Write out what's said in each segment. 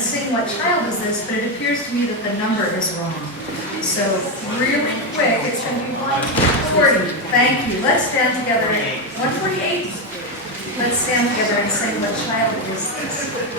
and sing What Child Is This, but it appears to me that the number is wrong. So really quick, it's going to be 140. Thank you. Let's stand together. 148. Let's stand together and sing What Child Is This.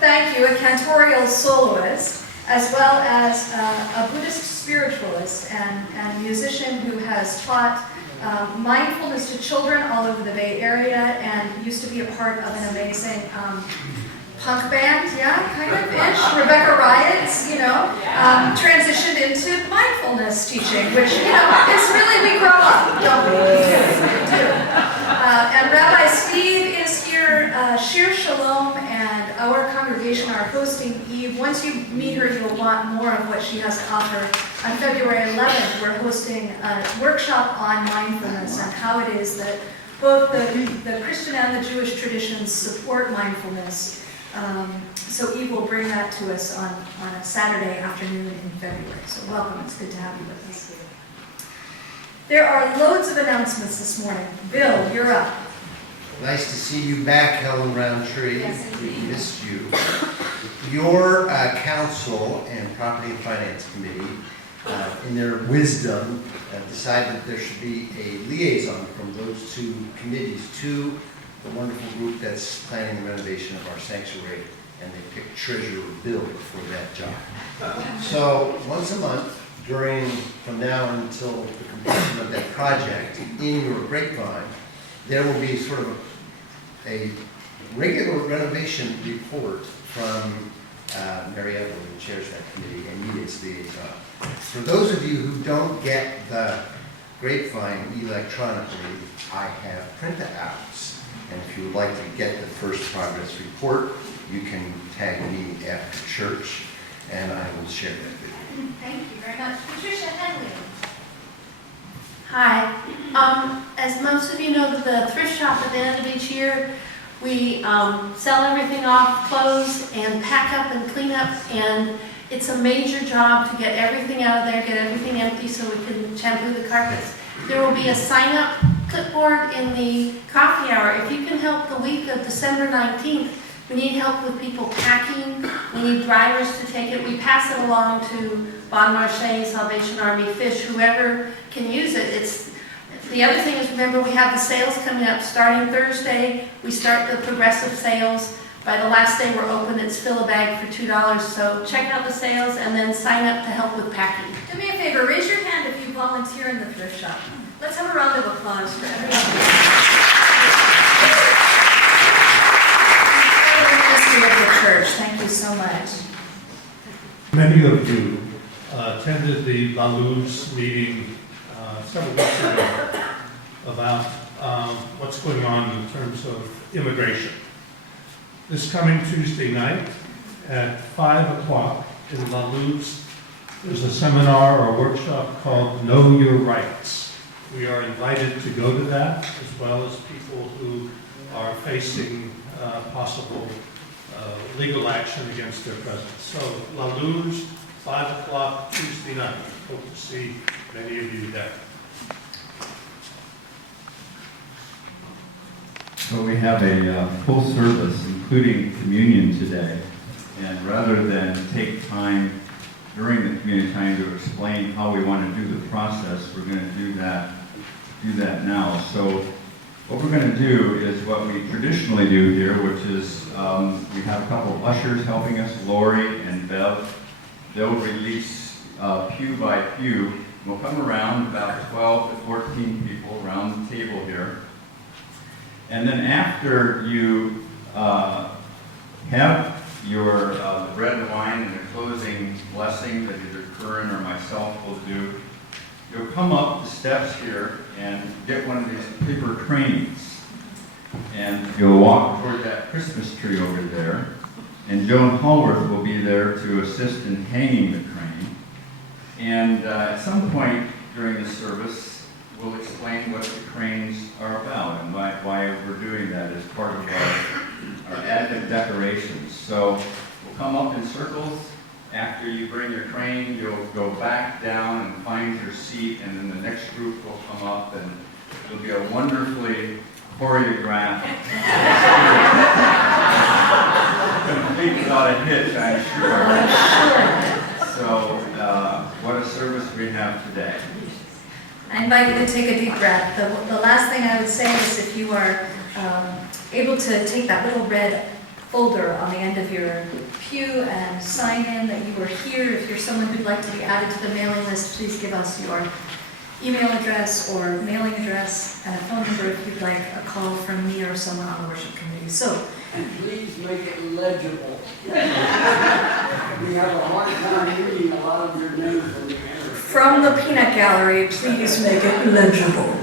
Thank you, a cantorial soloist, as well as a Buddhist spiritualist and musician who has taught mindfulness to children all over the Bay Area and used to be a part of an amazing punk band, yeah, kind of ish. Rebecca Riott's, transitioned into mindfulness teaching, which, it's really, we grow up, don't we? We do. And Rabbi Steve is here. Shir Shalom and our congregation are hosting Eve. Once you meet her, you'll want more of what she has to offer. On February 11th, we're hosting a workshop on mindfulness and how it is that both the Christian and the Jewish traditions support mindfulness. So Eve will bring that to us on a Saturday afternoon in February. So welcome, it's good to have you with us. There are loads of announcements this morning. Bill, you're up. Nice to see you back, Helen Roundtree. Yes, We indeed. missed you. Your council and Property and Finance Committee, in their wisdom, decided that there should be a liaison from those two committees to the wonderful group that's planning the renovation of our sanctuary, and they picked Treasurer Bill for that job. So once a month, from now until the completion of that project, in your grapevine, there will be sort of a regular renovation report from Mary Evelyn, who chairs that committee, and me as liaison. For those of you who don't get the grapevine electronically, I have printouts. And if you would like to get the first progress report, you can tag me after church, and I will share that with you. Thank you very much. Patricia Henley. Hi. As most of you know, the thrift shop at the end of each year, we sell everything off, close, and pack up and clean up, and it's a major job to get everything out of there, get everything empty so we can shampoo the carpets. There will be a sign-up clipboard in the coffee hour. If you can help the week of December 19th, we need help with people packing. We need drivers to take it. We pass it along to Bon Marché, Salvation Army, Fish, whoever can use it. The other thing is, remember, we have the sales coming up starting Thursday. We start the progressive sales. By the last day we're open, it's fill a bag for $2. So check out the sales and then sign up to help with packing. Do me a favor, raise your hand if you volunteer in the thrift shop. Let's have a round of applause for everyone. Ministry of the church, thank you so much. Many of you attended the La Luz meeting several weeks ago about what's going on in terms of immigration. This coming Tuesday night at 5 o'clock in La Luz, there's a seminar or workshop called Know Your Rights. We are invited to go to that, as well as people who are facing possible legal action against their presence. So La Luz, 5 o'clock Tuesday night. Hope to see many of you there. So we have a full service, including communion today. And rather than take time during the communion time to explain how we want to do the process, we're going to do that now. So what we're going to do is what we traditionally do here, which is we have a couple of ushers helping us, Lori and Bev. They'll release pew by pew. We'll come around about 12 to 14 people around the table here. And then after you have your the bread and wine and the closing blessing that either Curran or myself will do, you'll come up the steps here and get one of these paper cranes. And you'll walk toward that Christmas tree over there. And Joan Hallworth will be there to assist in hanging the crane. And at some point during the service, we'll explain what the cranes are about and why we're doing that as part of our Advent decorations. So we'll come up in circles. After you bring your crane, you'll go back down and find your seat, and then the next group will come up, and it'll be a wonderfully choreographed complete without a hitch, I'm sure. So what a service we have today. I invite you to take a deep breath. The last thing I would say is if you are able to take that little red folder on the end of your pew and sign in that you were here. If you're someone who'd like to be added to the mailing list, please give us your email address or mailing address and a phone number if you'd like a call from me or someone on the worship committee. So And please make it legible. We have a hard time reading a lot of your names when you enter. From the peanut gallery, please make it legible.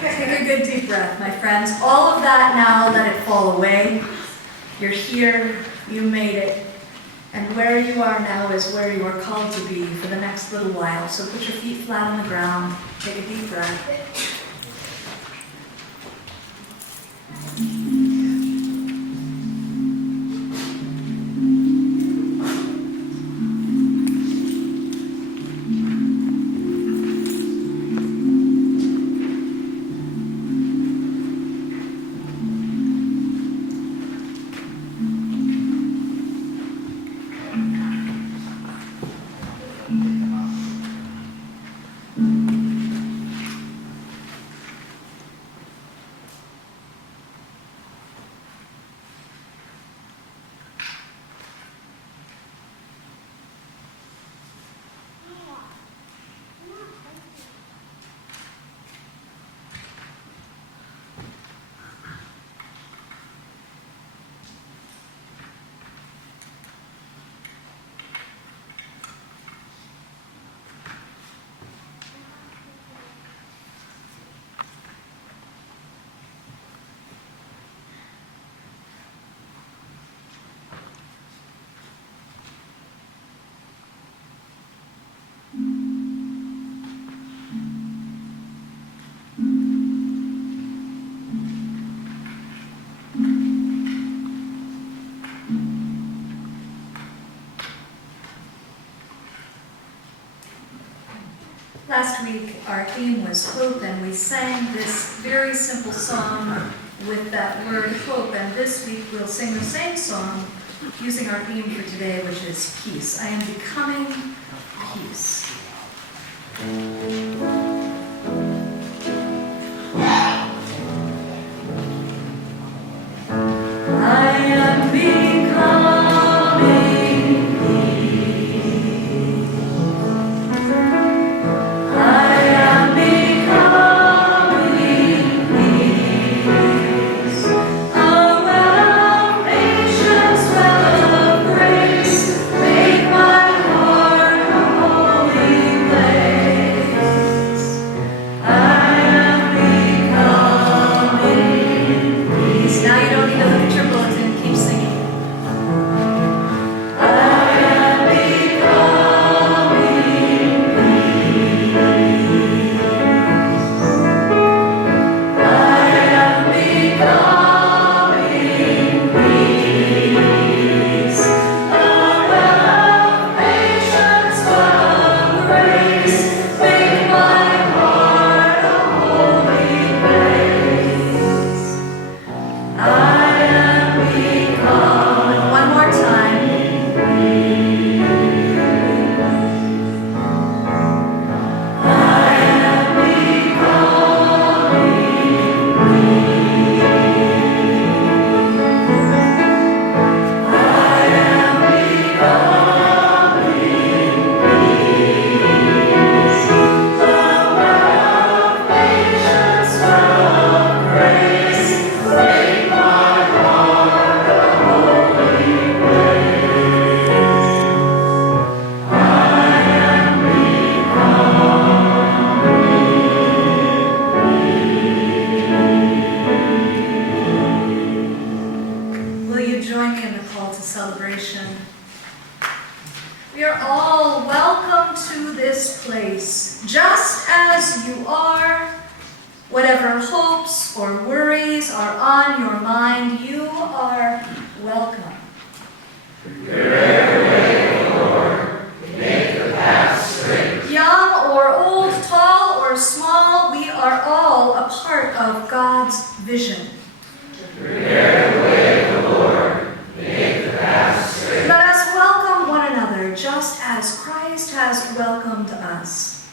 Take a good deep breath, my friends. All of that now, let it fall away. You're here, you made it. And where you are now is where you are called to be for the next little while. So put your feet flat on the ground, take a deep breath. Last week, our theme was hope, and we sang this very simple song with that word hope. And this week, we'll sing the same song using our theme for today, which is peace. I am becoming peace. I am becoming peace. I am becoming peace. A well of patience, well of grace, make my heart a holy place. I am becoming peace. Now you don't need to look at your bulletin. Keep singing. I am becoming peace. I am becoming peace. A well of patience, well of grace, make my heart a holy place. I am becoming. One more time. I am becoming peace. I am becoming peace. A well of patience, well of grace, make my heart a holy place. I am becoming. Will you join me in the call to celebration? We are all welcome to this place, just as you are. Whatever hopes or worries are on your mind, you are welcome. Young or old, tall or small, we are all a part of God's vision. Let us welcome one another just as Christ has welcomed us.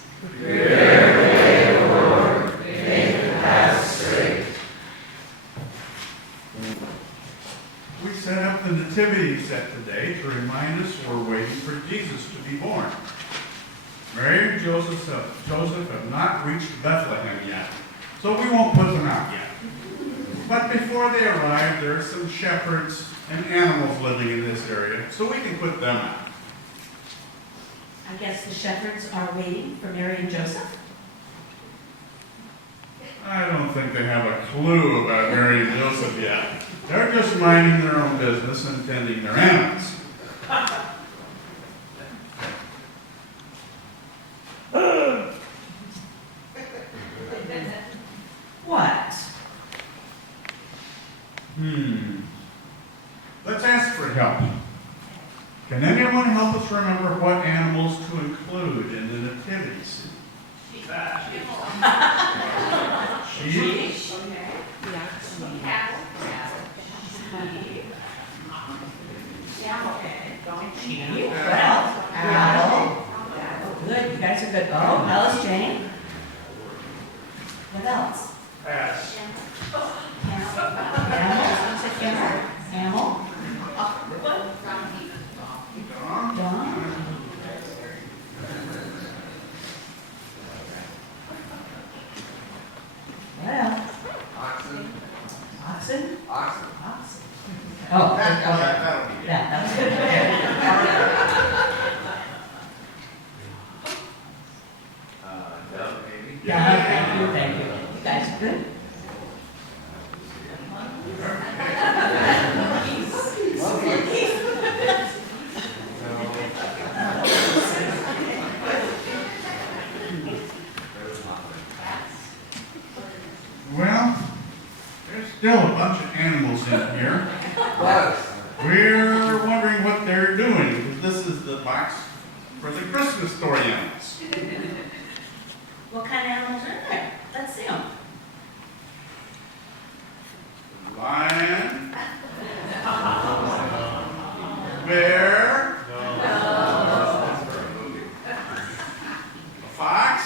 We set up the nativity set today to remind us we're waiting for Jesus to be born. Mary and Joseph have not reached Bethlehem yet, so we won't put them out yet. But before they arrive, there are some shepherds and animals living in this area, so we can put them out. I guess the shepherds are waiting for Mary and Joseph. I don't think they have a clue about Mary and Joseph yet. They're just minding their own business and tending their animals. What? Let's ask for help. Can anyone help us remember what animals to include in the nativity scene? Sheep. Sheep. What else? Owl. Oh, good. You guys are good. Oh, Alice Jane. What else? Pass. Camel. Dawn. What else? Oxen. Oh, okay. Yeah, that was good. Yeah, thank you. You guys are good. Well, there's still a bunch of animals in here. We're wondering what they're doing, because this is the box for the Christmas story animals. What kind of animals are there? Let's see them. Lion. Bear. Fox.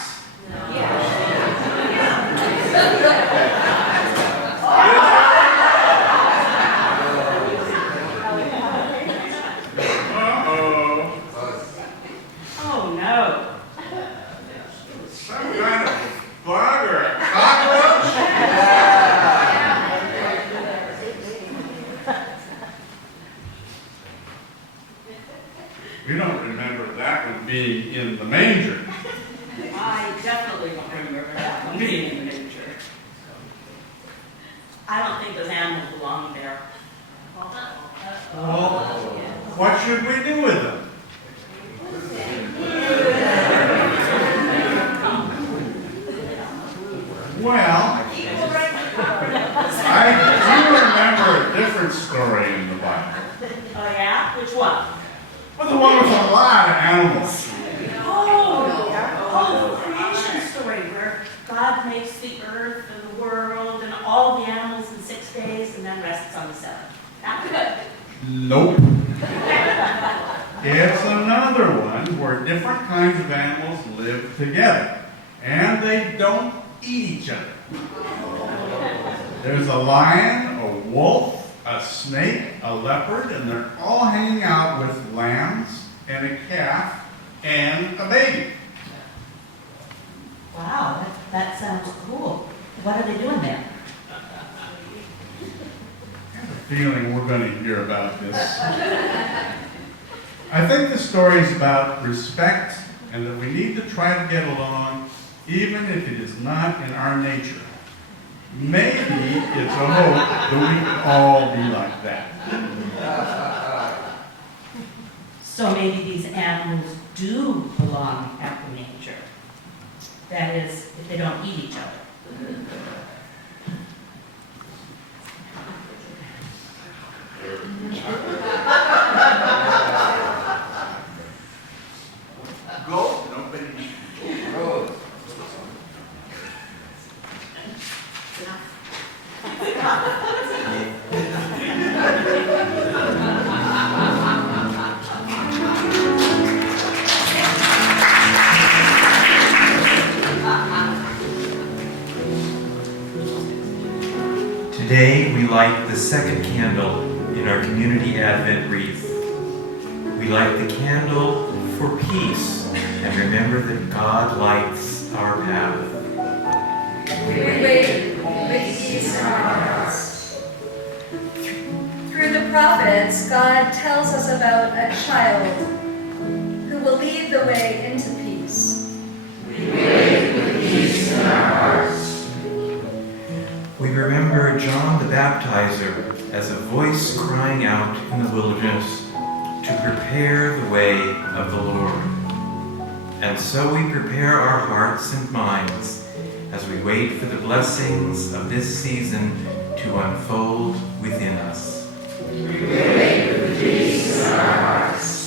Oh no. Some kind of bug or a cockroach? We don't remember that one being in the manger. I definitely don't remember that one being in the manger. I don't think those animals belong there. Well, what should we do with them? Well, I do remember a different story in the Bible. Oh yeah? Which one? Well, the one with a lot of animals. Oh, the creation story where God makes the earth and the world and all the animals in 6 days and then rests on the seventh. Not good. Nope. It's another one where different kinds of animals live together, and they don't eat each other. There's a lion, a wolf, a snake, a leopard, and they're all hanging out with lambs and a calf and a baby. Wow, that sounds cool. What are they doing there? I have a feeling we're going to hear about this. I think the story is about respect and that we need to try to get along even if it is not in our nature. Maybe it's a hope that we can all be like that. So maybe these animals do belong at the manger. That is, if they don't eat each other. Go and open it. Today we light the second candle in our community Advent wreath. We light the candle for peace and remember that God lights our path. We wait with peace in our hearts. prophets, God tells us about a child who will lead the way into peace. We wait with peace in our hearts. We remember John the Baptizer as a voice crying out in the wilderness to prepare the way of the Lord. And so we prepare our hearts and minds as we wait for the blessings of this season to unfold within us. We wait with peace in our hearts.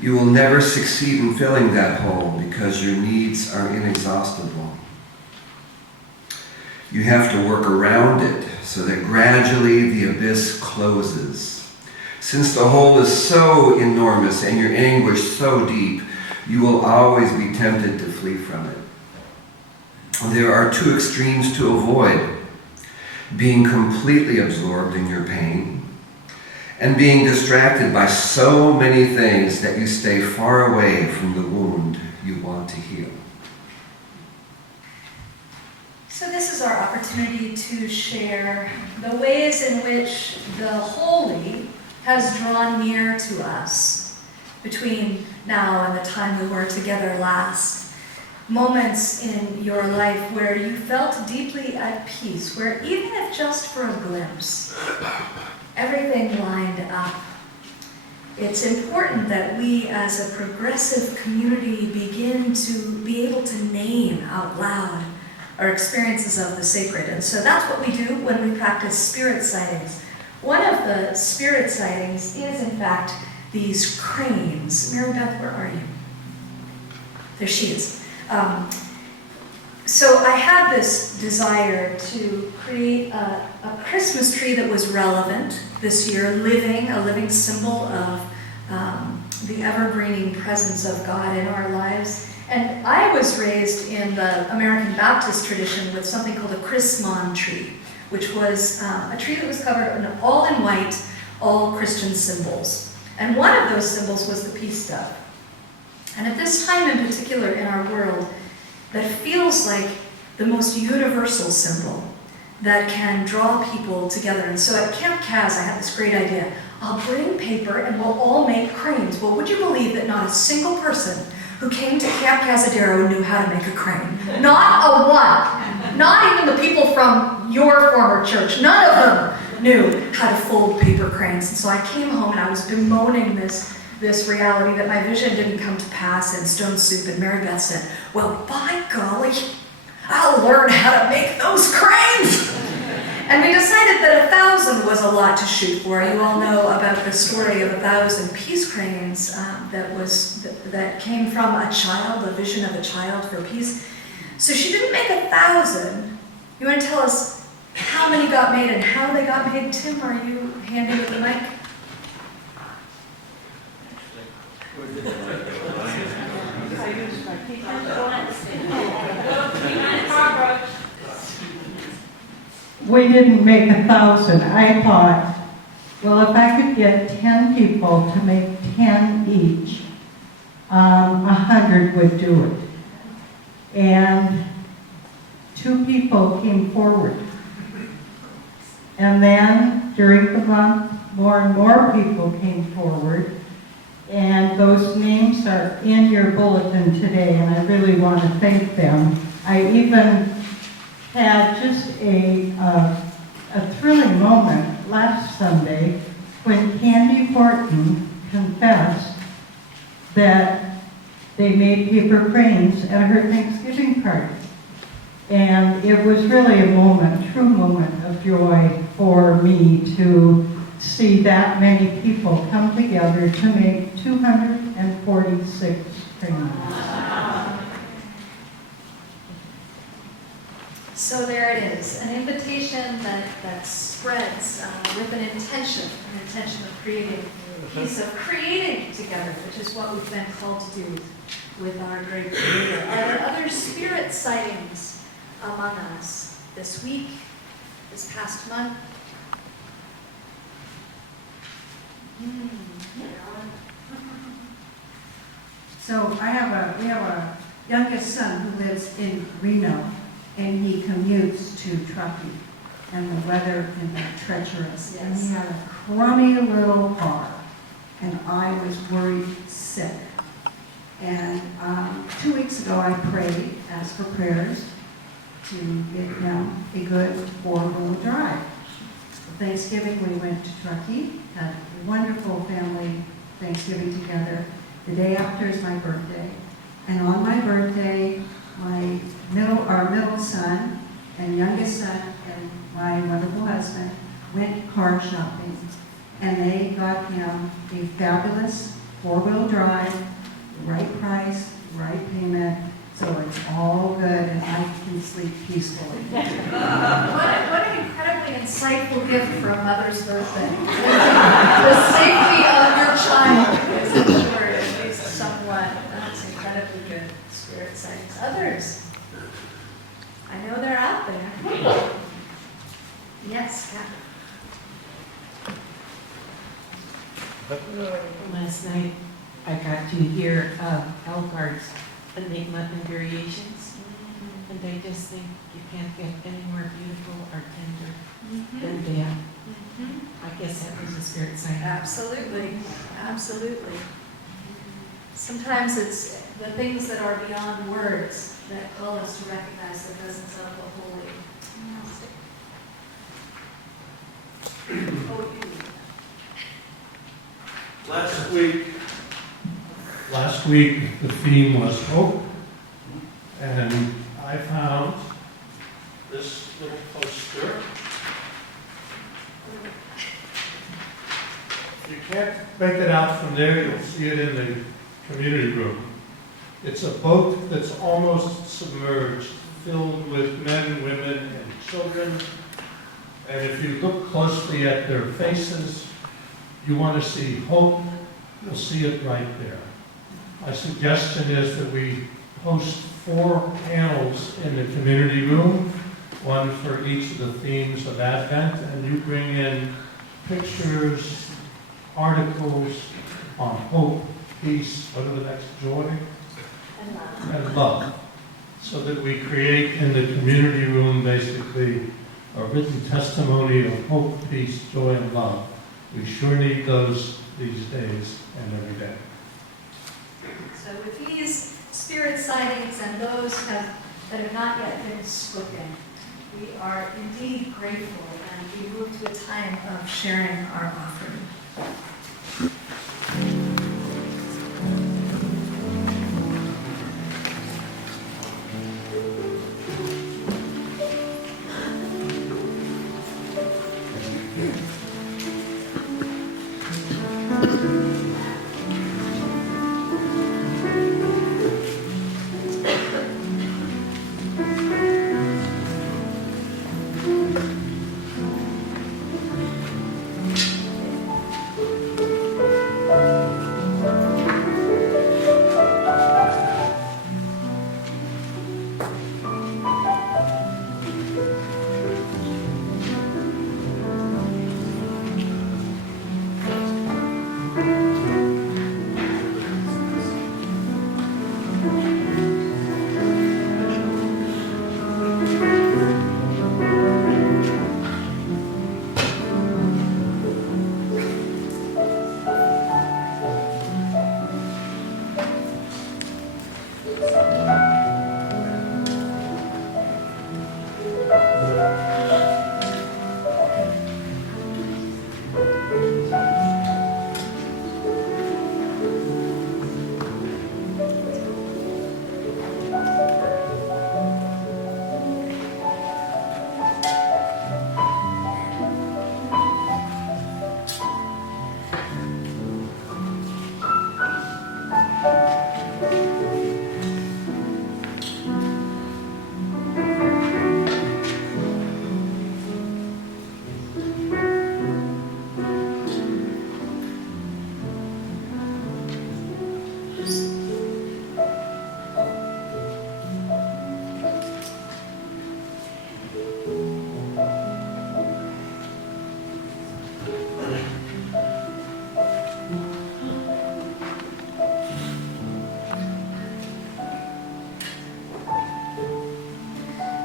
You will never succeed in filling that hole because your needs are inexhaustible. You have to work around it so that gradually the abyss closes. Since the hole is so enormous and your anguish so deep, you will always be tempted to flee from it. There are two extremes to avoid: being completely absorbed in your pain and being distracted by so many things that you stay far away from the wound you want to heal. So this is our opportunity to share the ways in which the holy has drawn near to us between now and the time we were together last. Moments in your life where you felt deeply at peace, where even if just for a glimpse, everything lined up. It's important that we as a progressive community begin to be able to name out loud our experiences of the sacred. And so that's what we do when we practice spirit sightings. One of the spirit sightings is, in fact, these cranes. Mary Beth, where are you? There she is. So I had this desire to create a Christmas tree that was relevant this year, a living symbol of the evergreening presence of God in our lives. And I was raised in the American Baptist tradition with something called a Chrismon tree, which was a tree that was covered in all in white, all Christian symbols. And one of those symbols was the peace dove. And at this time in particular in our world, that feels like the most universal symbol that can draw people together. And so at Camp Kaz, I had this great idea. I'll bring paper and we'll all make cranes. Well, would you believe that not a single person who came to Camp Cazadero knew how to make a crane? Not a one. Not even the people from your former church. None of them knew how to fold paper cranes. And so I came home and I was bemoaning this reality that my vision didn't come to pass, and Stone Soup and Mary Beth said, well, by golly, I'll learn how to make those cranes. And we decided that 1,000 was a lot to shoot for. You all know about the story of 1,000 peace cranes that came from a child, a vision of a child for peace. So she didn't make 1,000. You want to tell us how many got made and how they got made? Tim, are you handing me the mic? We didn't make 1,000. I thought, well, if I could get 10 people to make 10 each, 100 would do it. And 2 people came forward. And then during the month, more and more people came forward. And those names are in your bulletin today, and I really want to thank them. I even had just a thrilling moment last Sunday when Candy Horton confessed that they made paper cranes at her Thanksgiving party. And it was really a true moment of joy for me to see that many people come together to make 246 cranes. So there it is, an invitation that spreads with an intention of creating peace, of creating together, which is what we've been called to do with our great Creator. Are there other spirit sightings among us this week, this past month? So we have a youngest son who lives in Reno, and he commutes to Truckee, and the weather can be treacherous. Yes. And he had a crummy little car, and I was worried sick. And 2 weeks ago I prayed, asked for prayers to get him a good 4-wheel drive. For Thanksgiving we went to Truckee, had a wonderful family Thanksgiving together. The day after is my birthday, and on my birthday, our middle son and youngest son and my wonderful husband went car shopping, and they got him a fabulous 4-wheel drive, right price, right payment, so it's all good and I can sleep peacefully. What an incredibly insightful gift for a mother's birthday. The safety of your child is ensured, at least somewhat. That's incredibly good spirit sightings. Others? I know they're out there. Yes, Catherine. Last night, I got to hear Elgard's Enigma and Variations, and I just think you can't get any more beautiful or tender than that. I guess that was a spirit sign. Absolutely, absolutely. Sometimes it's the things that are beyond words that call us to recognize the presence of the Holy. Last week the theme was hope, and I found this little poster. If you can't make it out from there, you'll see it in the community room. It's a boat that's almost submerged, filled with men, women, and children. And if you look closely at their faces, you want to see hope, you'll see it right there. My suggestion is that we post 4 panels in the community room one for each of the themes of Advent, and you bring in pictures, articles on hope, peace, what are the next, joy? And love. So that we create in the community room basically a written testimony of hope, peace, joy, and love. We sure need those these days and every day. So with these spirit sightings and those that have not yet been spoken, we are indeed grateful, and we move to a time of sharing our offering.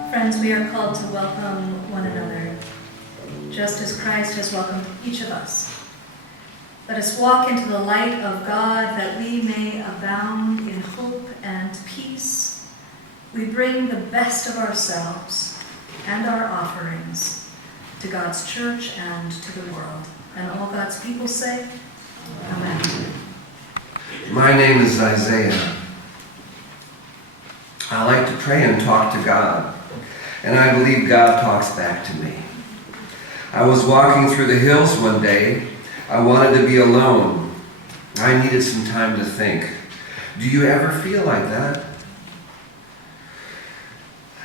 Friends, we are called to welcome one another, just as Christ has welcomed each of us. Let us walk into the light of God that we may abound in hope and peace. We bring the best of ourselves and our offerings to God's church and to the world. And all God's people say, Amen. My name is Isaiah. I like to pray and talk to God, and I believe God talks back to me. I was walking through the hills one day. I wanted to be alone. I needed some time to think. Do you ever feel like that?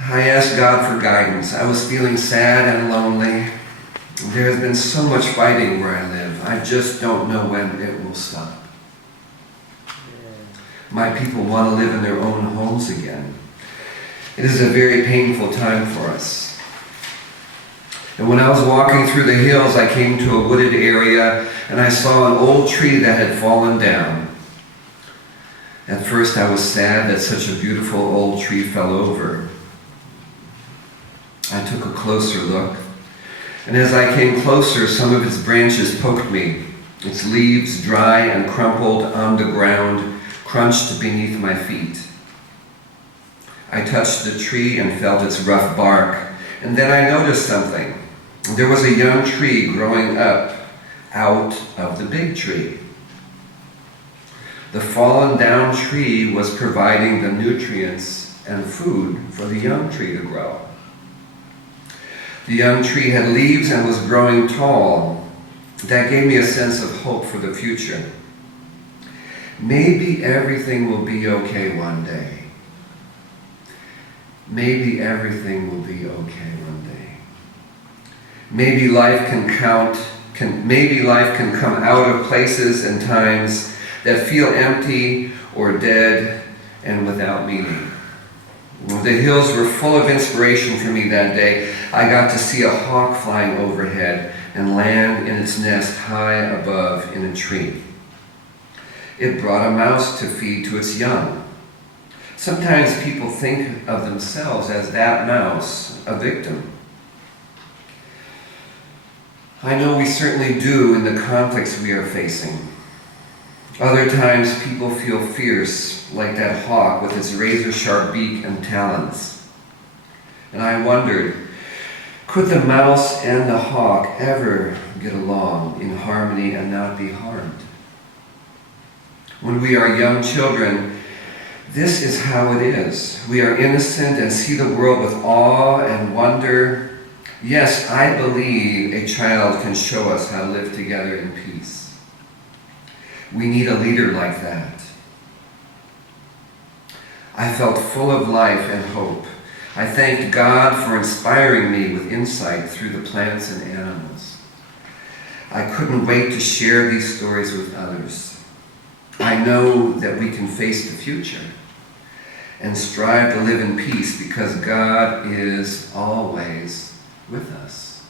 I asked God for guidance. I was feeling sad and lonely. There has been so much fighting where I live. I just don't know when it will stop. My people want to live in their own homes again. It is a very painful time for us. And when I was walking through the hills, I came to a wooded area and I saw an old tree that had fallen down. At first I was sad that such a beautiful old tree fell over. I took a closer look, and as I came closer, some of its branches poked me. Its leaves, dry and crumpled on the ground, crunched beneath my feet. I touched the tree and felt its rough bark, and then I noticed something. There was a young tree growing up out of the big tree. The fallen down tree was providing the nutrients and food for the young tree to grow. The young tree had leaves and was growing tall. That gave me a sense of hope for the future. Maybe everything will be okay one day. Maybe everything will be okay one day. Maybe life can come out of places and times that feel empty or dead and without meaning. The hills were full of inspiration for me that day. I got to see a hawk flying overhead and land in its nest high above in a tree. It brought a mouse to feed to its young. Sometimes people think of themselves as that mouse, a victim. I know we certainly do in the conflicts we are facing. Other times people feel fierce, like that hawk with its razor-sharp beak and talons. And I wondered, could the mouse and the hawk ever get along in harmony and not be harmed? When we are young children, this is how it is. We are innocent and see the world with awe and wonder. Yes, I believe a child can show us how to live together in peace. We need a leader like that. I felt full of life and hope. I thanked God for inspiring me with insight through the plants and animals. I couldn't wait to share these stories with others. I know that we can face the future and strive to live in peace because God is always with us,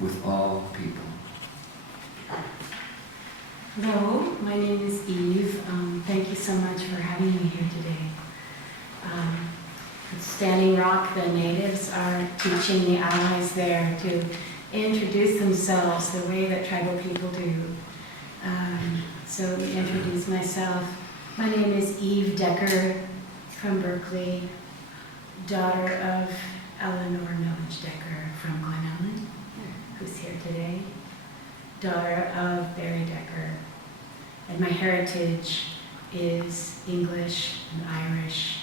with all people. Hello, my name is Eve. Thank you so much for having me here today. At Standing Rock, the natives are teaching the allies there to introduce themselves the way that tribal people do. So to introduce myself, my name is Eve Decker from Berkeley, daughter of Eleanor Millage Decker from Glen Ellen, who's here today, daughter of Barry Decker. And my heritage is English and Irish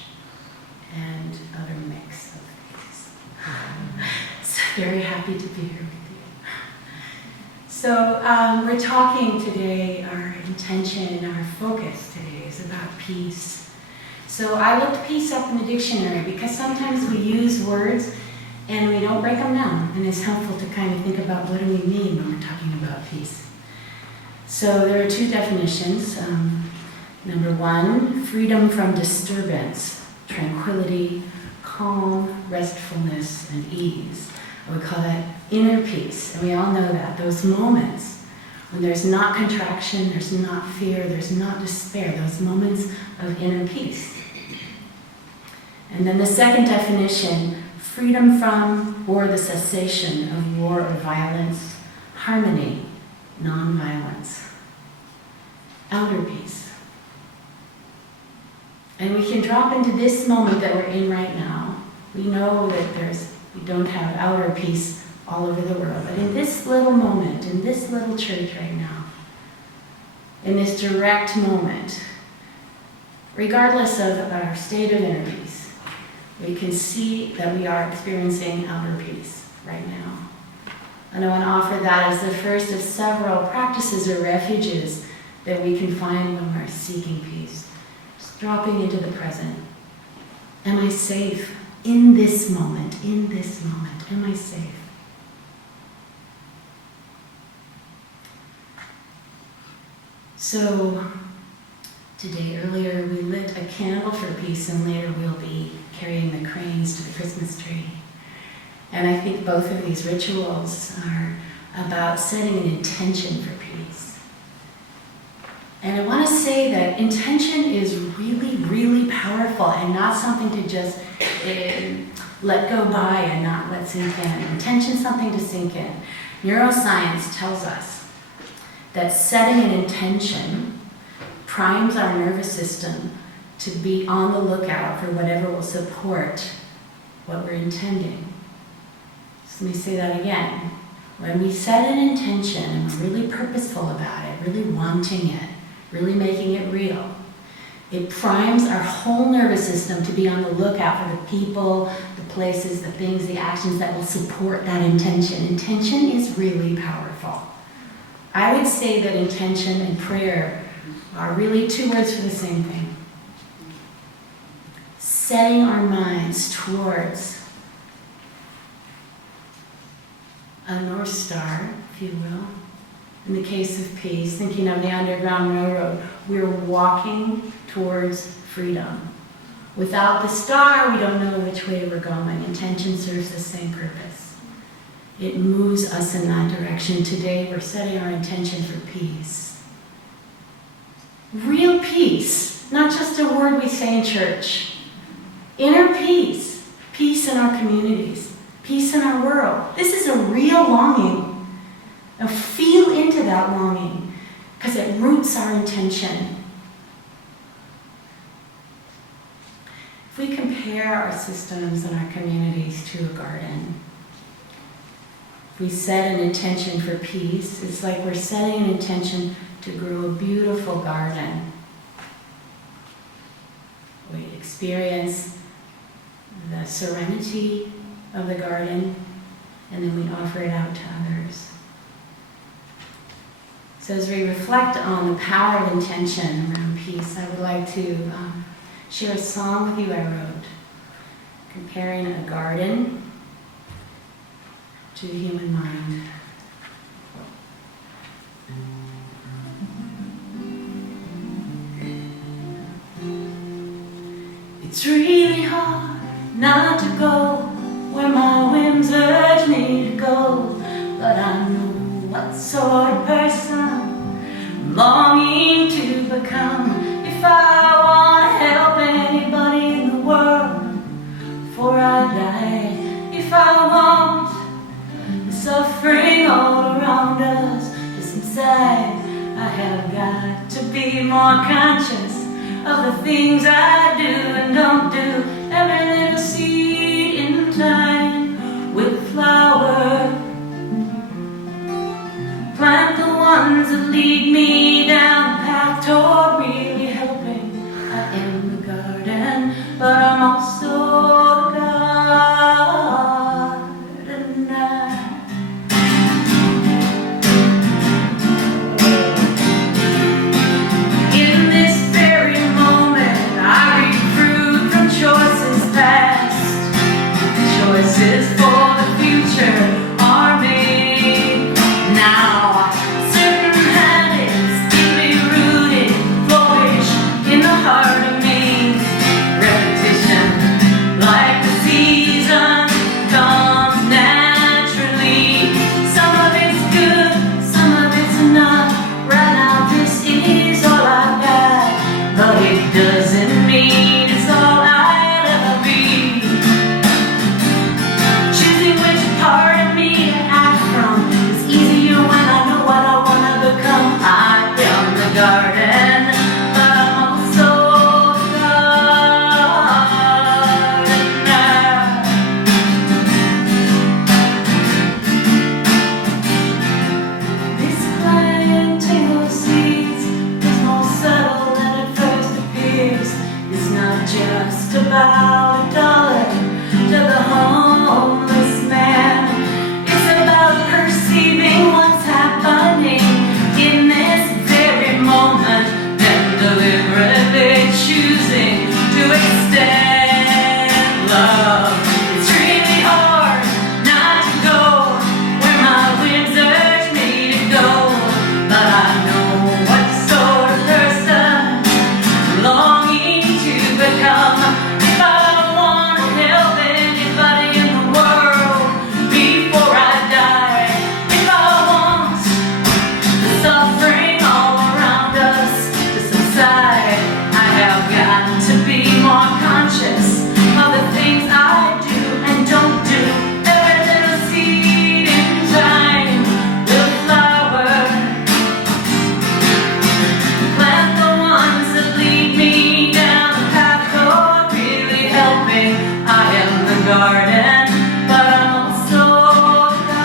and other mix of things. So very happy to be here with you. So we're talking today, our intention, our focus today is about peace. So I looked peace up in the dictionary because sometimes we use words and we don't break them down, and it's helpful to kind of think about what do we mean when we're talking about peace. So there are two definitions. Number one, freedom from disturbance, tranquility, calm, restfulness, and ease. I would call that inner peace, and we all know that. Those moments when there's not contraction, there's not fear, there's not despair, those moments of inner peace. And then the second definition, freedom from or the cessation of war or violence, harmony, non-violence, outer peace. And we can drop into this moment that we're in right now. We know that we don't have outer peace all over the world, but in this little moment, in this little church right now, in this direct moment, regardless of our state of inner peace, we can see that we are experiencing outer peace right now. And I want to offer that as the first of several practices or refuges that we can find when we're seeking peace. Just dropping into the present. Am I safe in this moment? In this moment, am I safe? So, today, earlier, we lit a candle for peace, and later we'll be carrying the cranes to the Christmas tree. And I think both of these rituals are about setting an intention for peace. And I want to say that intention is really, really powerful and not something to just let go by and not let sink in. Intention is something to sink in. Neuroscience tells us that setting an intention primes our nervous system to be on the lookout for whatever will support what we're intending. So let me say that again. When we set an intention and we're really purposeful about it, really wanting it, really making it real, it primes our whole nervous system to be on the lookout for the people, the places, the things, the actions that will support that intention. Intention is really powerful. I would say that intention and prayer are really two words for the same thing. Setting our minds towards a North Star, if you will. In the case of peace, thinking of the Underground Railroad, we're walking towards freedom. Without the star, we don't know which way we're going. Intention serves the same purpose. It moves us in that direction. Today, we're setting our intention for peace. Real peace, not just a word we say in church. Inner peace, peace in our communities, peace in our world. This is a real longing. Now feel into that longing, because it roots our intention. If we compare our systems and our communities to a garden, if we set an intention for peace, it's like we're setting an intention to grow a beautiful garden. We experience the serenity of the garden, and then we offer it out to others. So as we reflect on the power of intention around peace, I would like to share a song with you I wrote, comparing a garden to the human mind. It's really hard not to go where my whims urge me to go, but I know what sort of person I'm longing to become. If I want to help anybody in the world before I die, if I want the suffering all around us to subside, I have got to be more conscious of the things I do and don't do. Every little seed in time with flower. Plant the ones that lead me down the path toward really helping. I am the garden, but I'm also the gardener. In this very moment, I read fruit from choices past. Choices for the future are made now. Certain habits deeply rooted, flourish in the heart of me. Repetition, like the season, comes naturally. Some of it's good, some of it's not. Right now this is all I've got, but it doesn't mean it's all I'll ever be. Choosing which part of me to act from is easier when I know what I want to become. I am the garden, but I'm also the gardener. This planting of seeds is more subtle than it first appears. It's not just about $1 to the homeless man. It's about perceiving what's happening in this very moment and deliberately choosing to extend love. It's really hard not to go where my whims urge me to go, but I know what sort of person I'm longing to become. If I want to help anybody in the world before I die, if I want the suffering all around us to subside, I have got to be more conscious of the things I do and don't do. Every little seed in time will flower. Plant the ones that lead me down the path toward really helping. I am the garden, but I'm also the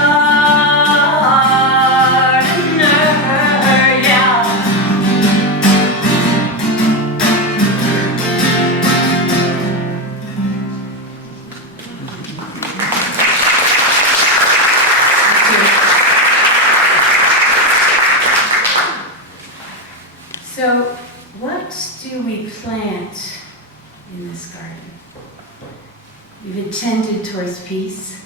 gardener, yeah. So, what do we plant in this garden? We've intended towards peace.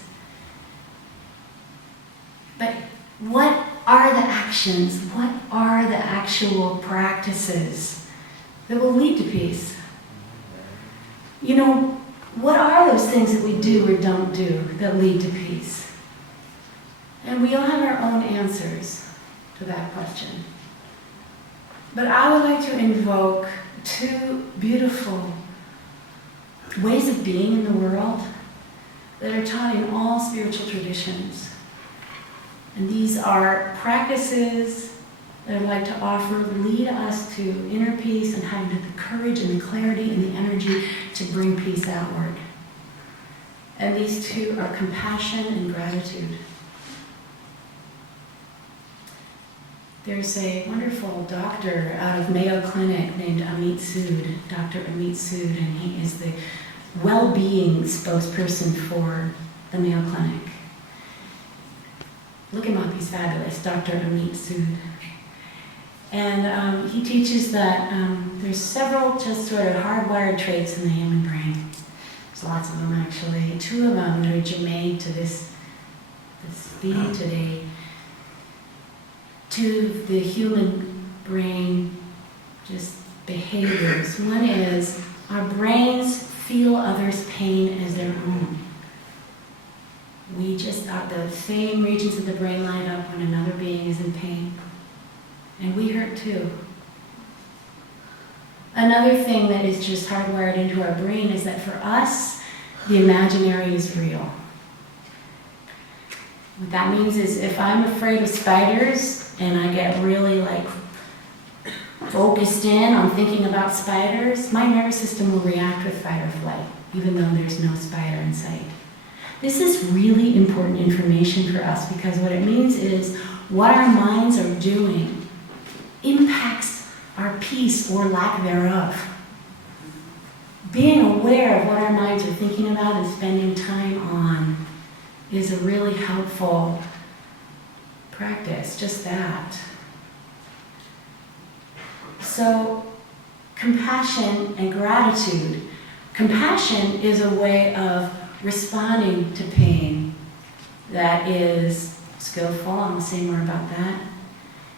But what are the actions? What are the actual practices that will lead to peace? You know, what are those things that we do or don't do that lead to peace? And we all have our own answers to that question. But I would like to invoke two beautiful ways of being in the world that are taught in all spiritual traditions. And these are practices that I'd like to offer lead us to inner peace and having the courage and the clarity and the energy to bring peace outward. And these two are compassion and gratitude. There's a wonderful doctor out of Mayo Clinic named Amit Sood, Dr. Amit Sood, and he is the well-being spokesperson for the Mayo Clinic. Look him up, he's fabulous, Dr. Amit Sood. And he teaches that there's several just sort of hardwired traits in the human brain. There's lots of them actually. Two of them are germane to this theme today. To the human brain, just behaviors. One is our brains feel others' pain as their own. We just the same regions of the brain light up when another being is in pain. And we hurt too. Another thing that is just hardwired into our brain is that for us, the imaginary is real. What that means is if I'm afraid of spiders and I get really focused in on thinking about spiders, my nervous system will react with fight or flight, even though there's no spider in sight. This is really important information for us because what it means is what our minds are doing impacts our peace or lack thereof. Being aware of what our minds are thinking about and spending time on is a really helpful practice, just that. So, compassion and gratitude. Compassion is a way of responding to pain that is skillful. I'll say more about that.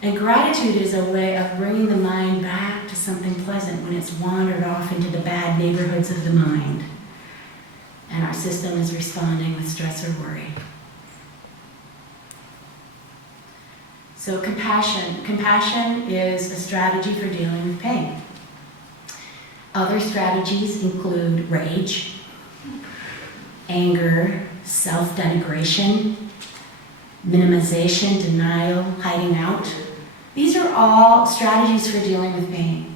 And gratitude is a way of bringing the mind back to something pleasant when it's wandered off into the bad neighborhoods of the mind. And our system is responding with stress or worry. So compassion. Compassion is a strategy for dealing with pain. Other strategies include rage, anger, self-denigration, minimization, denial, hiding out. These are all strategies for dealing with pain.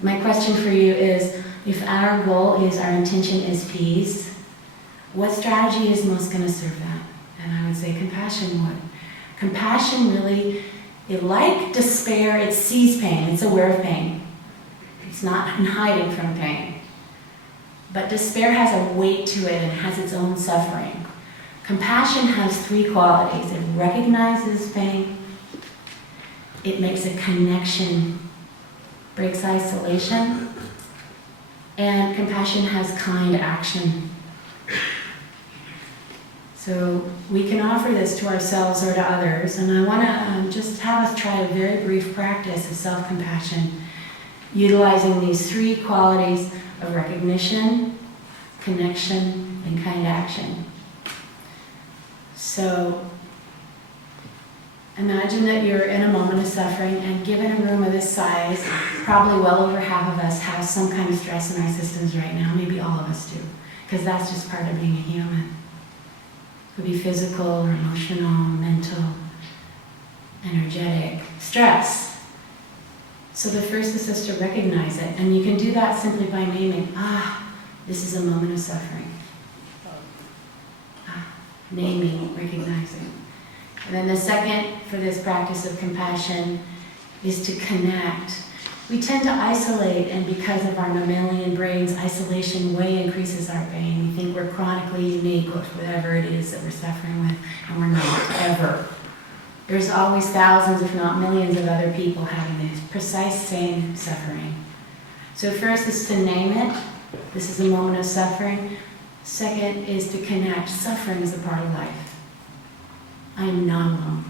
My question for you is, if our goal is, our intention is peace, what strategy is most going to serve that? And I would say compassion would. Compassion really, like despair, it sees pain, it's aware of pain. It's not hiding from pain. But despair has a weight to it and has its own suffering. Compassion has three qualities. It recognizes pain, it makes a connection, breaks isolation, and compassion has kind action. So we can offer this to ourselves or to others, and I want to just have us try a very brief practice of self-compassion, utilizing these three qualities of recognition, connection, and kind action. So imagine that you're in a moment of suffering, and given a room of this size, probably well over half of us have some kind of stress in our systems right now, maybe all of us do, because that's just part of being a human. It could be physical or emotional, mental, energetic, stress. So the first is just to recognize it, and you can do that simply by naming, this is a moment of suffering. Naming, recognizing. And then the second for this practice of compassion is to connect. We tend to isolate, and because of our mammalian brains, isolation way increases our pain. We think we're chronically unique with whatever it is that we're suffering with, and we're not, ever. There's always thousands, if not millions, of other people having the precise same suffering. So first is to name it. This is a moment of suffering. Second is to connect. Suffering is a part of life. I am not alone.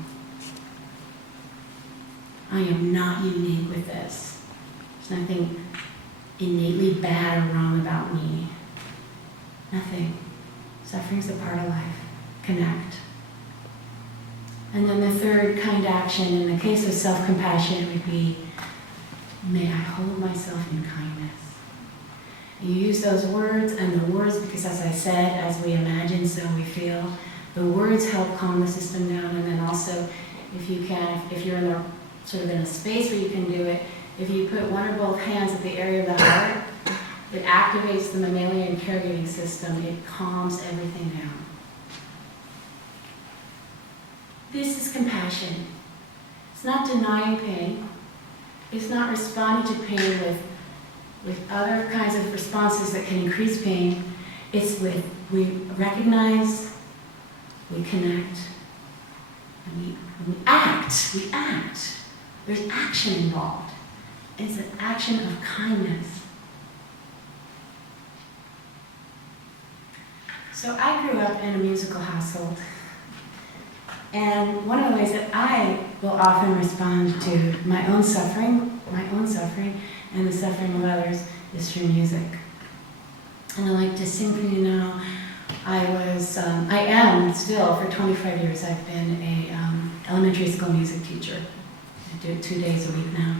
I am not unique with this. There's nothing innately bad or wrong about me. Nothing. Suffering's a part of life. Connect. And then the third kind action, in the case of self-compassion, would be, may I hold myself in kindness. You use those words, and the words, because as I said, as we imagine, so we feel, the words help calm the system down. And then also, if you can, if you're in a sort of in a space where you can do it, if you put one or both hands at the area of the heart, it activates the mammalian caregiving system. It calms everything down. This is compassion. It's not denying pain. It's not responding to pain with other kinds of responses that can increase pain. It's with, we recognize, we connect, and we act. We act. There's action involved. It's an action of kindness. So I grew up in a musical household. And one of the ways that I will often respond to my own suffering, and the suffering of others is through music. And I like to sing for you now. I am still, for 25 years, I've been a elementary school music teacher. I do it 2 days a week now.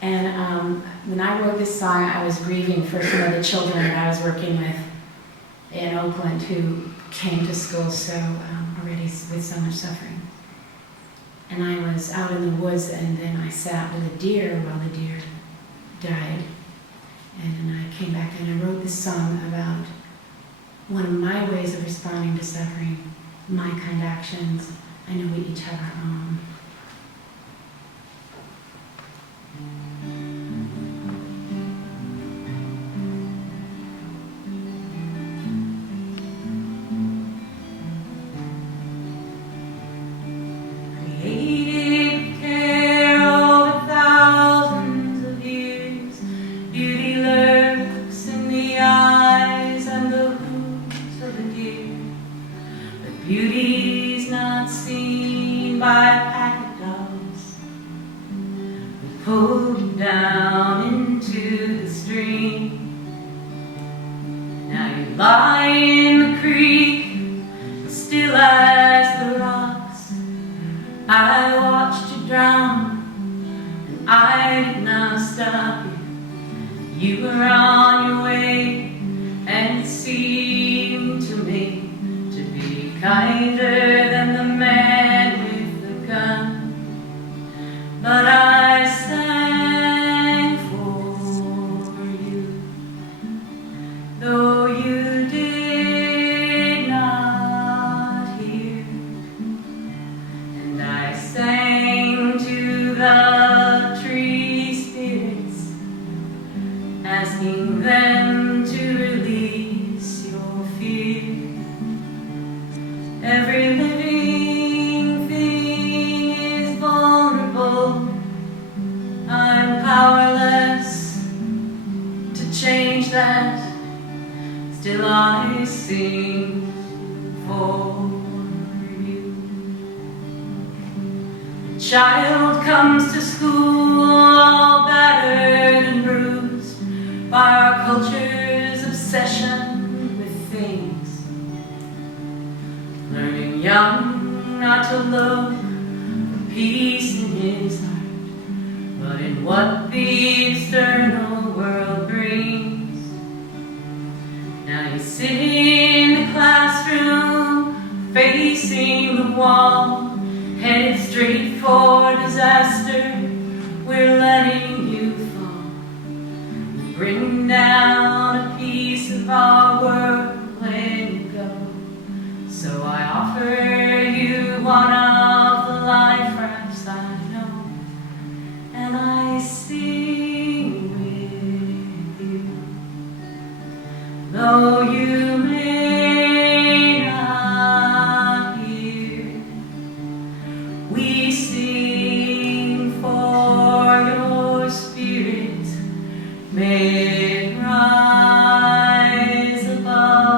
And when I wrote this song, I was grieving for some of the children that I was working with in Oakland who came to school already with so much suffering. And I was out in the woods, and then I sat with a deer while the deer died. And then I came back and I wrote this song about one of my ways of responding to suffering, my kind actions. I know we each have our own. Beauty's not seen by pack dogs. We pulled you down into the stream. Now you lie in the creek, still as the rocks. I watched you drown, and I did not stop you. You were on your way, and it seemed to me kinder than the man with the gun. But I sang for you, though you did not hear. And I sang to the tree spirits, asking them to release your fear. Every living thing is vulnerable. I'm powerless to change that. Still I sing for you. The child comes to school all battered and bruised by our culture's obsession with things. Learning young not to look for peace in his heart, but in what the external world brings. Now you sit in the classroom, facing the wall, headed straight for disaster. We're letting you fall. We bring down a piece of our world when you go. So I offer you one of the life rafts I know, and I sing with you. Though you may not hear, we sing for your spirit. May it rise above.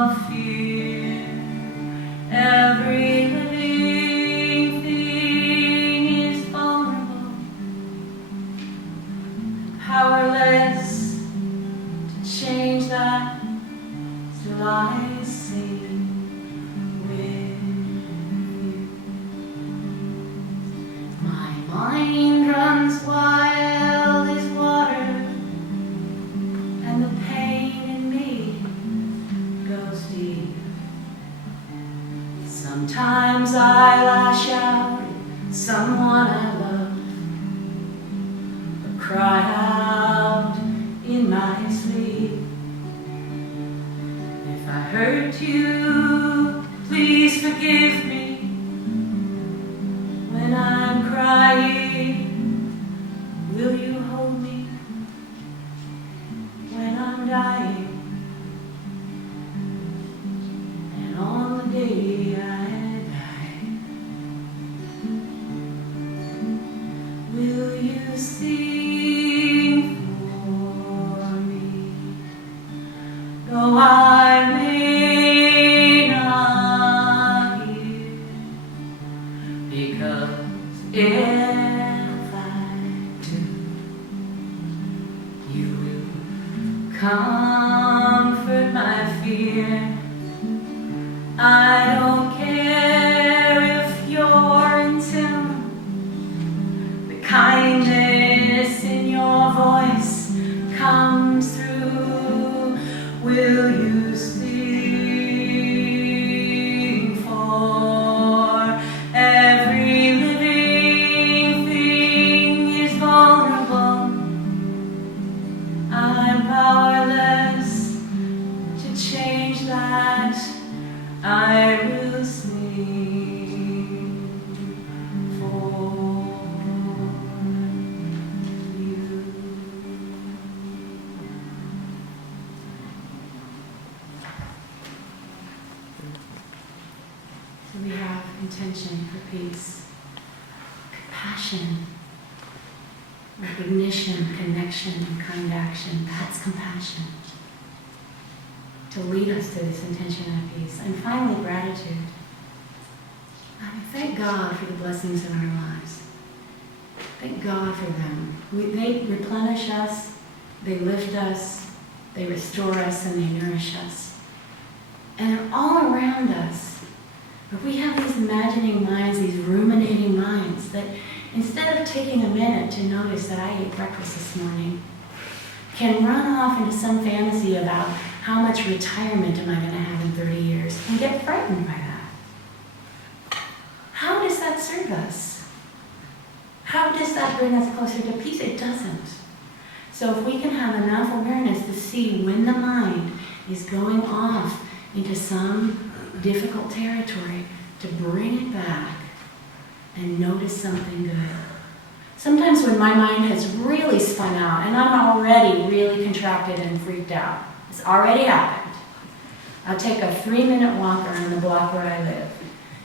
Sometimes I lash out at someone I love, or cry out in my sleep. If I hurt you, please forgive me. When I'm crying, will you hold me? When I'm dying, and on the day I die, will you sing for me? Though I may not hear, because if I do, you will comfort my fear. I don't care if you're in tune, the kindness in your voice comes through. Will you sing for every living thing is vulnerable? I'm powerless to change that. I will sing for you. So we have intention for peace, compassion, recognition, connection, and kind action. That's compassion, to lead us to this intention of peace. And finally, gratitude. Thank God for the blessings in our lives. Thank God for them. They replenish us, they lift us, they restore us, and they nourish us. And they're all around us. But we have these imagining minds, these ruminating minds, that instead of taking a minute to notice that I ate breakfast this morning, can run off into some fantasy about how much retirement am I going to have in 30 years and get frightened by that. How does that serve us? How does that bring us closer to peace? It doesn't. So if we can have enough awareness to see when the mind is going off into some difficult territory, to bring it back and notice something good. Sometimes when my mind has really spun out and I'm already really contracted and freaked out, it's already happened, I'll take a 3-minute walk around the block where I live.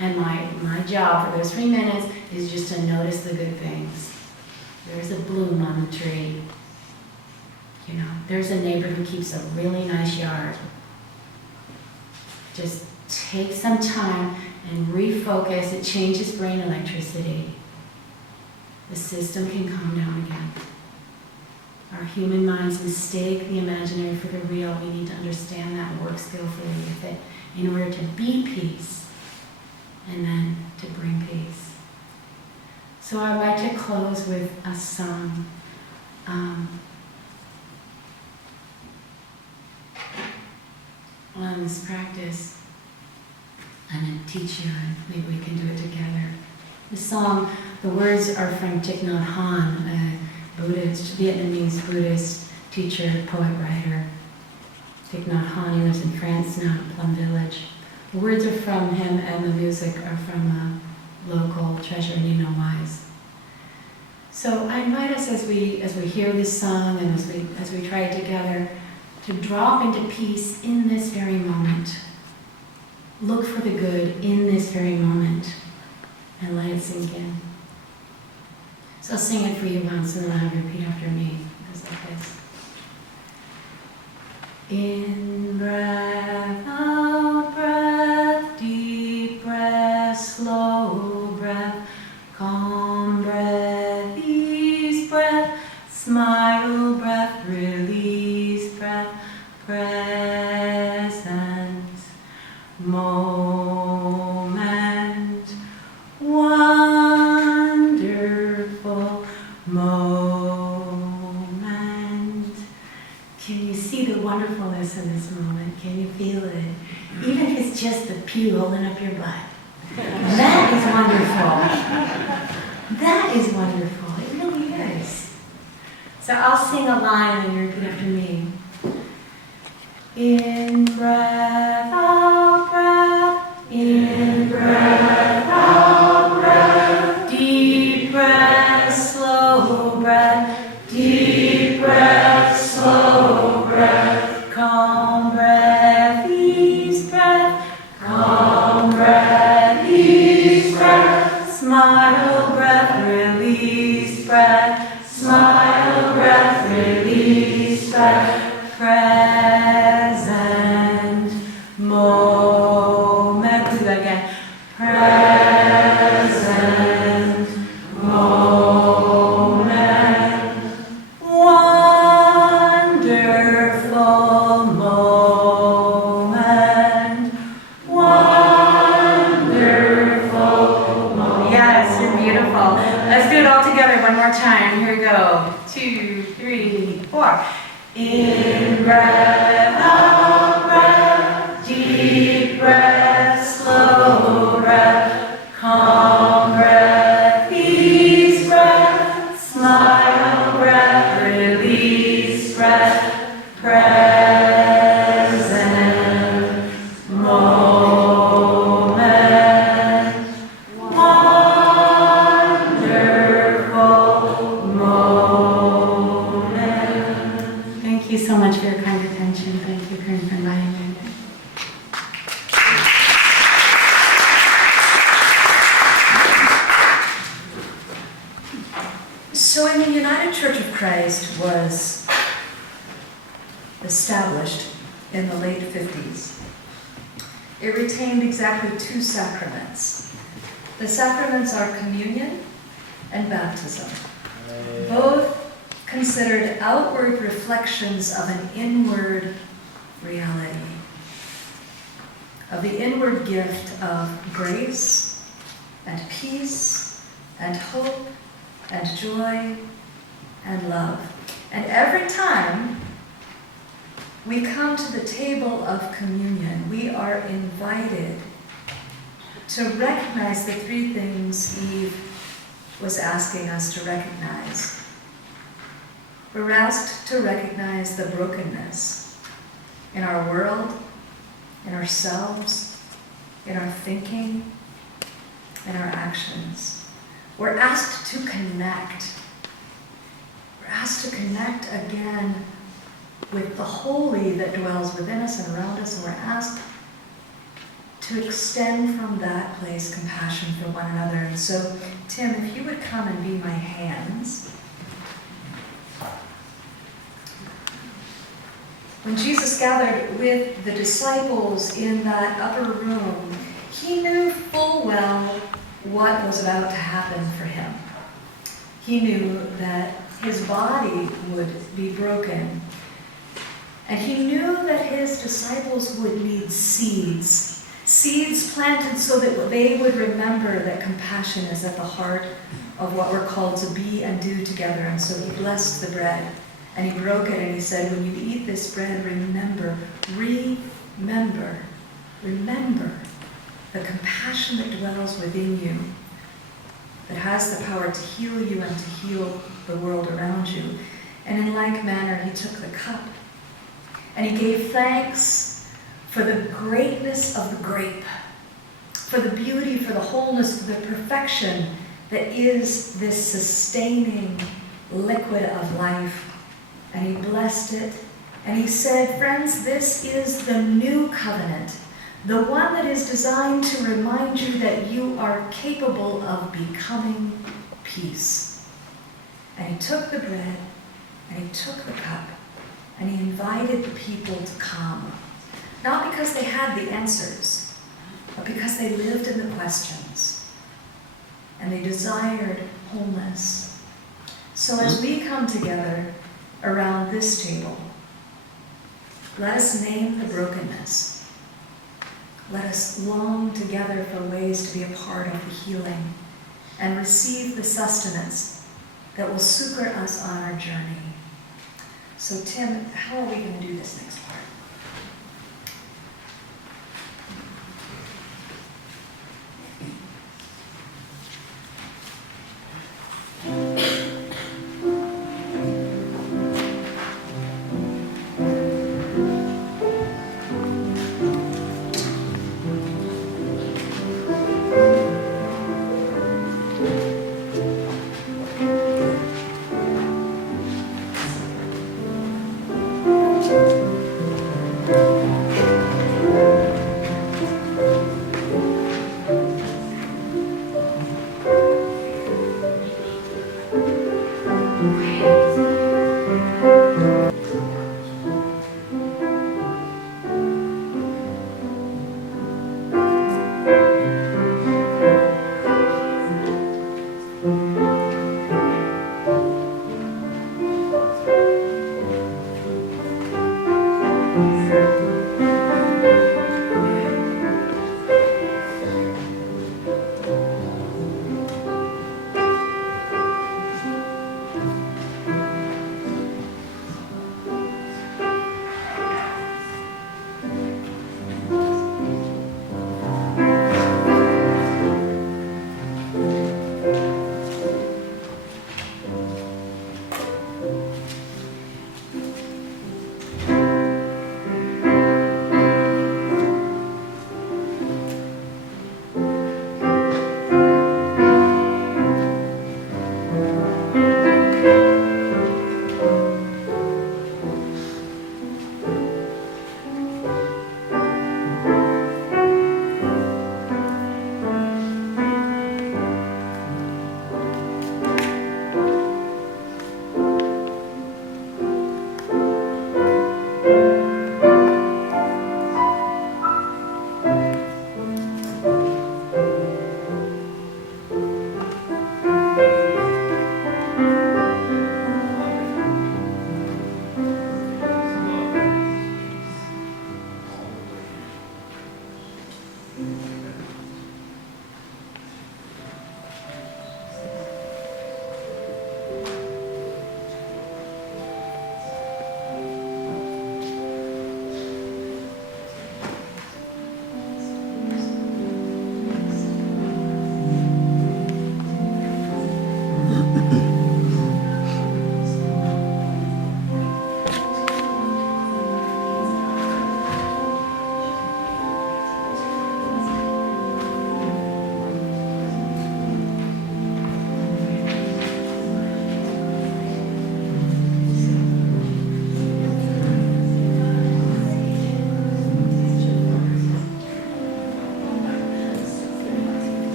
And my job for those 3 minutes is just to notice the good things. There's a bloom on the tree. You know, there's a neighbor who keeps a really nice yard. Just take some time and refocus. It changes brain electricity. The system can calm down again. Our human minds mistake the imaginary for the real. We need to understand that and work skillfully with it in order to be peace and then to bring peace. So I'd like to close with a song. On this practice, I'm going to teach you, and maybe we can do it together. The song, the words are from Thich Nhat Hanh, a Buddhist, Vietnamese Buddhist teacher, poet, writer. Thich Nhat Hanh, he lives in France now, in Plum Village. The words are from him, and the music are from a local treasure, Nino Wise. So I invite us as we hear this song and as we try it together, to drop into peace in this very moment. Look for the good in this very moment and let it sink in. So I'll sing it for you once and then I'll have you repeat after me. It goes like this. In breath, out breath, deep breath, slow breath, calm breath, ease breath, smile breath, release breath, present moment, wonderful moment. Can you see the wonderfulness in this moment? Can you feel it? Even if it's just the pew holding up your butt. That is wonderful. That is wonderful. It really is. So I'll sing a line and you repeat after me. In breath, out breath. In breath, out breath. Deep breath, slow breath. Deep breath, slow breath. Calm breath, ease breath. Calm breath, ease breath. Smile breath, release breath. Smile breath, release breath. Present moment. Do that again. Present moment. Wonderful moment. Wonderful moment. Yes, and beautiful. Let's do it all together one more time. Here we go. 2, 3, 4. In breath, out breath, deep breath, slow breath, calm breath, ease breath, smile breath, release breath, present moment, wonderful moment. Thank you so much for your kind attention. Thank you, Karen, for inviting me. So when the United Church of Christ was established in the late 50s, it retained exactly 2 sacraments. The sacraments are communion and baptism, both considered outward reflections of an inward reality, of the inward gift of grace and peace and hope and joy and love. And every time we come to the table of communion, we are invited to recognize the 3 things Eve was asking us to recognize. We're asked to recognize the brokenness in our world, in ourselves, in our thinking, in our actions. We're asked to connect. We're asked to connect again with the holy that dwells within us and around us, and we're asked to extend from that place compassion for one another. And so, Tim, if you would come and be my hands. When Jesus gathered with the disciples in that upper room, he knew full well what was about to happen for him. He knew that his body would be broken. And he knew that his disciples would need seeds. Seeds planted so that they would remember that compassion is at the heart of what we're called to be and do together. And so he blessed the bread. And he broke it and he said, when you eat this bread, remember the compassion that dwells within you, that has the power to heal you and to heal the world around you. And in like manner, he took the cup and he gave thanks for the greatness of the grape, for the beauty, for the wholeness, for the perfection that is this sustaining liquid of life. And he blessed it, and he said, friends, this is the new covenant, the one that is designed to remind you that you are capable of becoming peace. And he took the bread, and he took the cup, and he invited the people to come, not because they had the answers, but because they lived in the questions, and they desired wholeness. So as we come together around this table, let us name the brokenness. Let us long together for ways to be a part of the healing and receive the sustenance that will succor us on our journey. So Tim, how are we going to do this next part?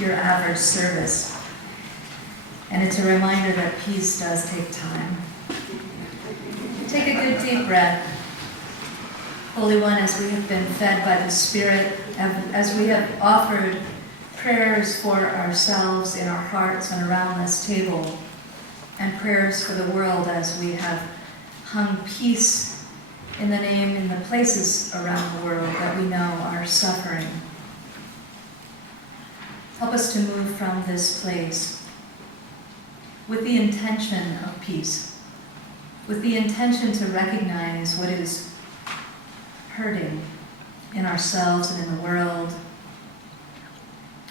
your average service. And it's a reminder that peace does take time. Take a good deep breath. Holy One, as we have been fed by the Spirit, as we have offered prayers for ourselves in our hearts and around this table, and prayers for the world as we have hung peace in the name in the places around the world that we know are suffering. Help us to move from this place with the intention of peace, with the intention to recognize what is hurting in ourselves and in the world,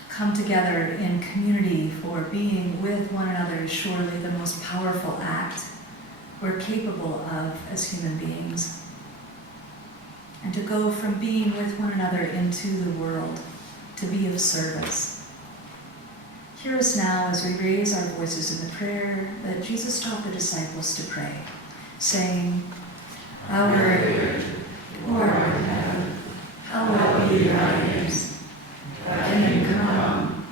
come together in community, for being with one another is surely the most powerful act we're capable of as human beings. And to go from being with one another into the world, to be of service. Hear us now as we raise our voices in the prayer that Jesus taught the disciples to pray, saying, Our who art in heaven, hallowed be thy name. Thy kingdom come,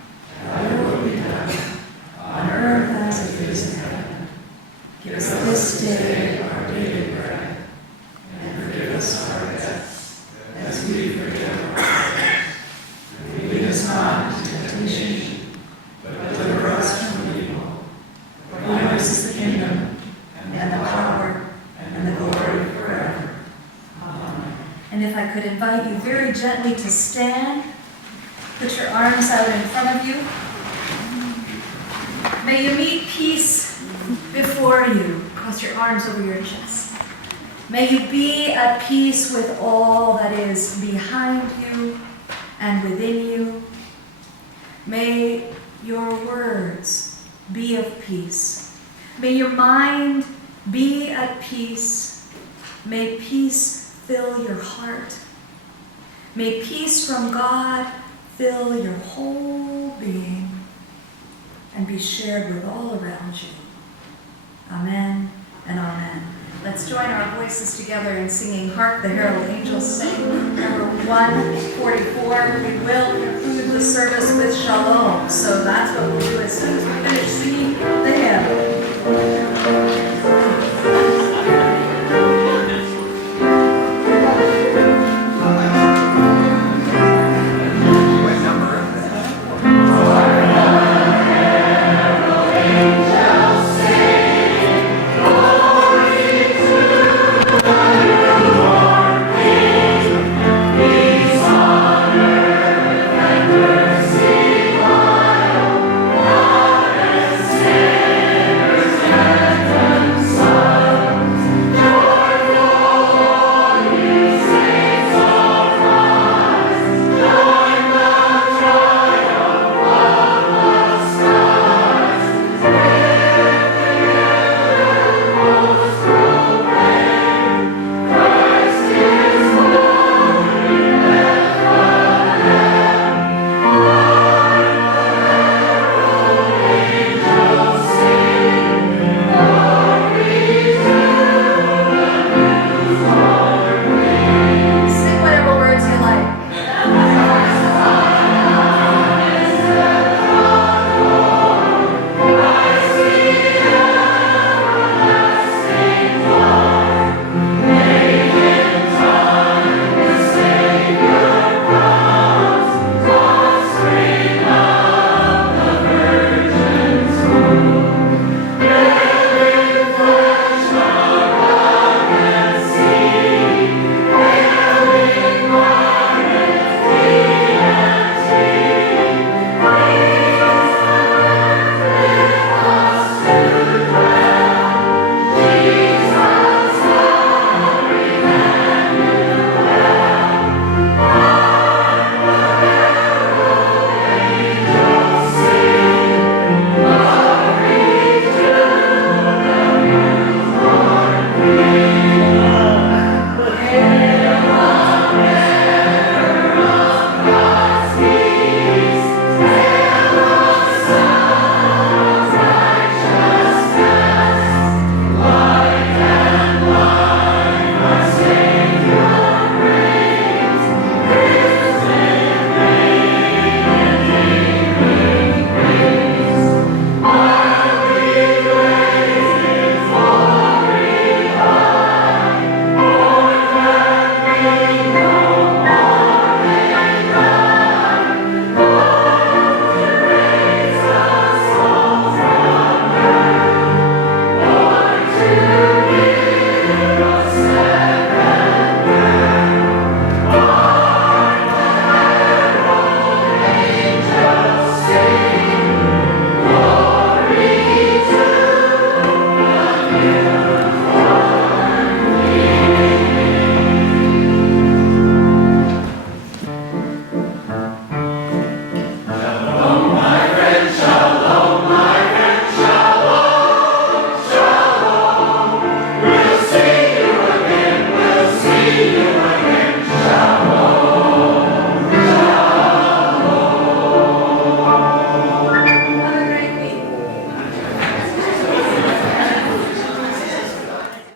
thy will be done, on earth as it is in heaven. Give us this day our daily bread, and forgive us our debts, as we forgive our debtors. And lead us not into temptation, but deliver us from evil. For thine is the kingdom, and the power, and the glory forever. Amen. And if I could invite you very gently to stand, put your arms out in front of you. May you meet peace before you. Cross your arms over your chest. May you be at peace with all that is behind you and within you. May your words be of peace. May your mind be at peace. May peace fill your heart. May peace from God fill your whole being and be shared with all around you. Amen and amen. Let's join our voices together in singing Hark, the Herald Angels Sing, number 144. We will conclude the service with Shalom. So that's what we'll do as soon as we finish singing.